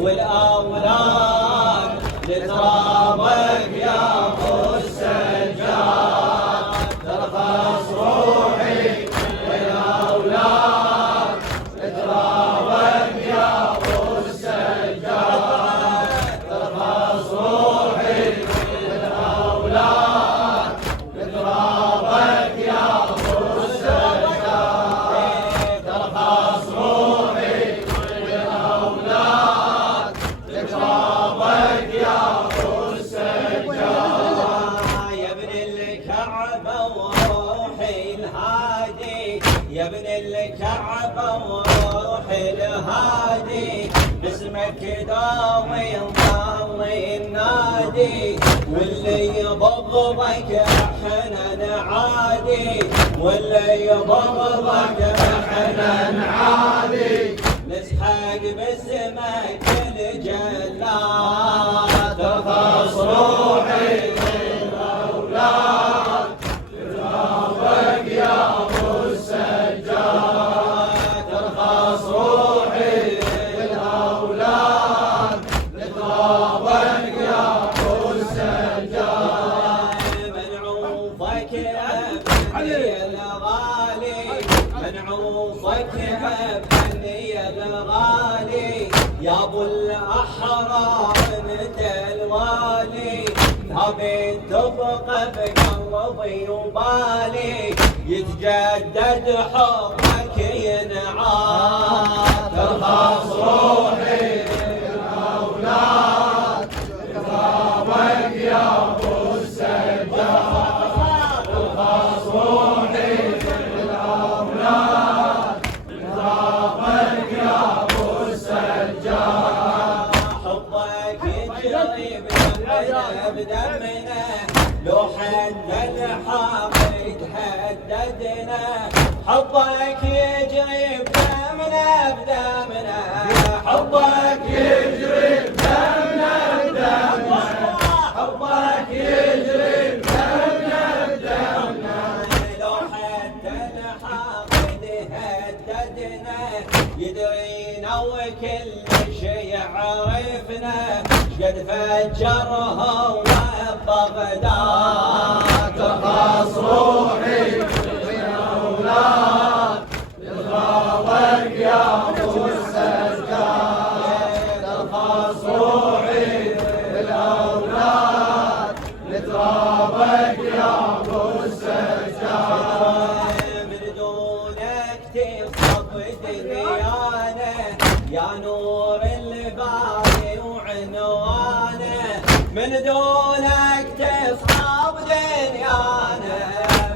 والأولاد لترابك يا أبو السجاد، ترخص روحي والأولاد لترابك يا أبو السجاد، ترخص روحي والأولاد لترابك يا أبو السجاد، ترخص روحي والأولاد لترابك يا أبو السجاد. يا ابن الكعبة وروحي الهادي، يا ابن الكعبة وروحي الهادي، باسمك داوي نضل النادي، واللي يبغضك احنا نعادي، واللي يبغضك احنا نعادي، نسحق باسمك الجلاد، ترخص روحي للأولاد لترابك يا أبو السجاد، ترخص روحي للأولاد لترابك يا أبو السجاد. منعوفك أبني الغالي، منعوفك أبني الغالي، يا أبو الأحرار انت الوالي، ثابت تبقى بقلبي وبالي، يتجدد حبك ينعاد، ترخص روحي للأولاد لترابك يا أبو السجاد، ترخص روحي للأولاد لترابك يا أبو السجاد. حبك يجري بدمنا، لو حد الحق يتهددنا، حبك يجري بدمنا بدمنا، حبك يجري بدمنا بدمنا، حبك يجري بدمنا بدمنا، لو حد الحق يتهددنا، يدرينا وكل شي يعرفنا، قد فجرها وبغداد، ترخص روحي للأولاد لترابك يا أبو السجاد، ترخص روحي للأولاد لترابك يا أبو السجاد. من دونك تصف دنيانا يا نور الباري وعنوانه، من دونك تصحب دنيانا،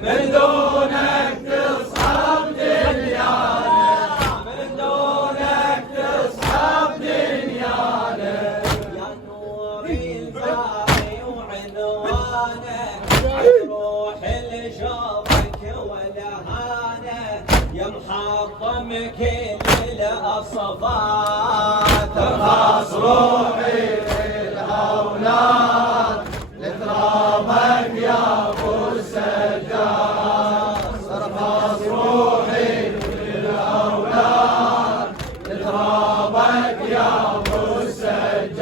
من دونك تصحب دنيانا، من دونك تصحب دنيانا، يا نور الباري وعنوانه، روح لشوفك ولهانه، يا محطم كل الأصفاد، ترخص روحي للأولاد لترابك يا أبو السجاد، ترخص روحي للأولاد لترابك يا أبو السجاد.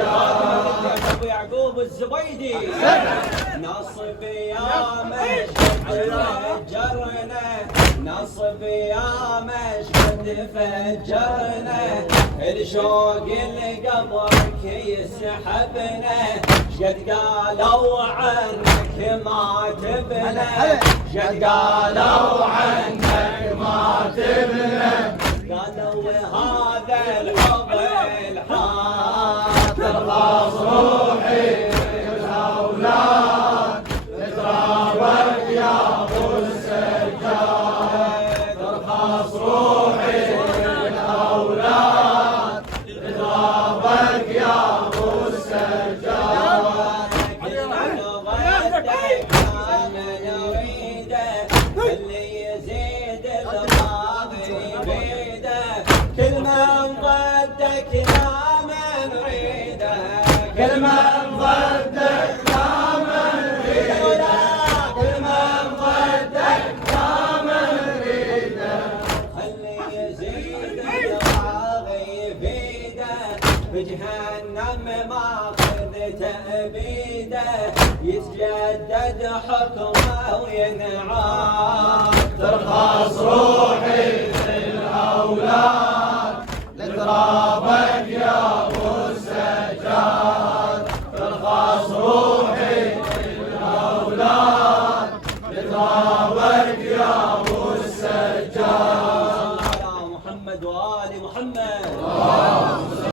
أبو يعقوب الزبيدي نصب يا مشهد فجرنا، نصب يا مشهد فجرنا، الشوق اللي قبرك يسحبنا، شقد قالوا عنك ما تبنى، شقد قالوا عنك ما تبنى، قالوا هذا الحب الحاد، ترخص روحي للأولاد لترابك يا أبو السجاد، ترخص روحي للأولاد لترابك يا أبو السجاد. اللي يزيد الراضي بيده، كل من ضدك لا من ريده، كل من ضدك لا من ريده، كل من ضدك لا من ريده، اللي يزيد الراضي بيده، بجهه جهنم ماخذ تأبيده يتجدد حكمه وينعاد ترخص روحي في الأولاد لترابك يا أبو السجاد. ترخص روحي في الأولاد لترابك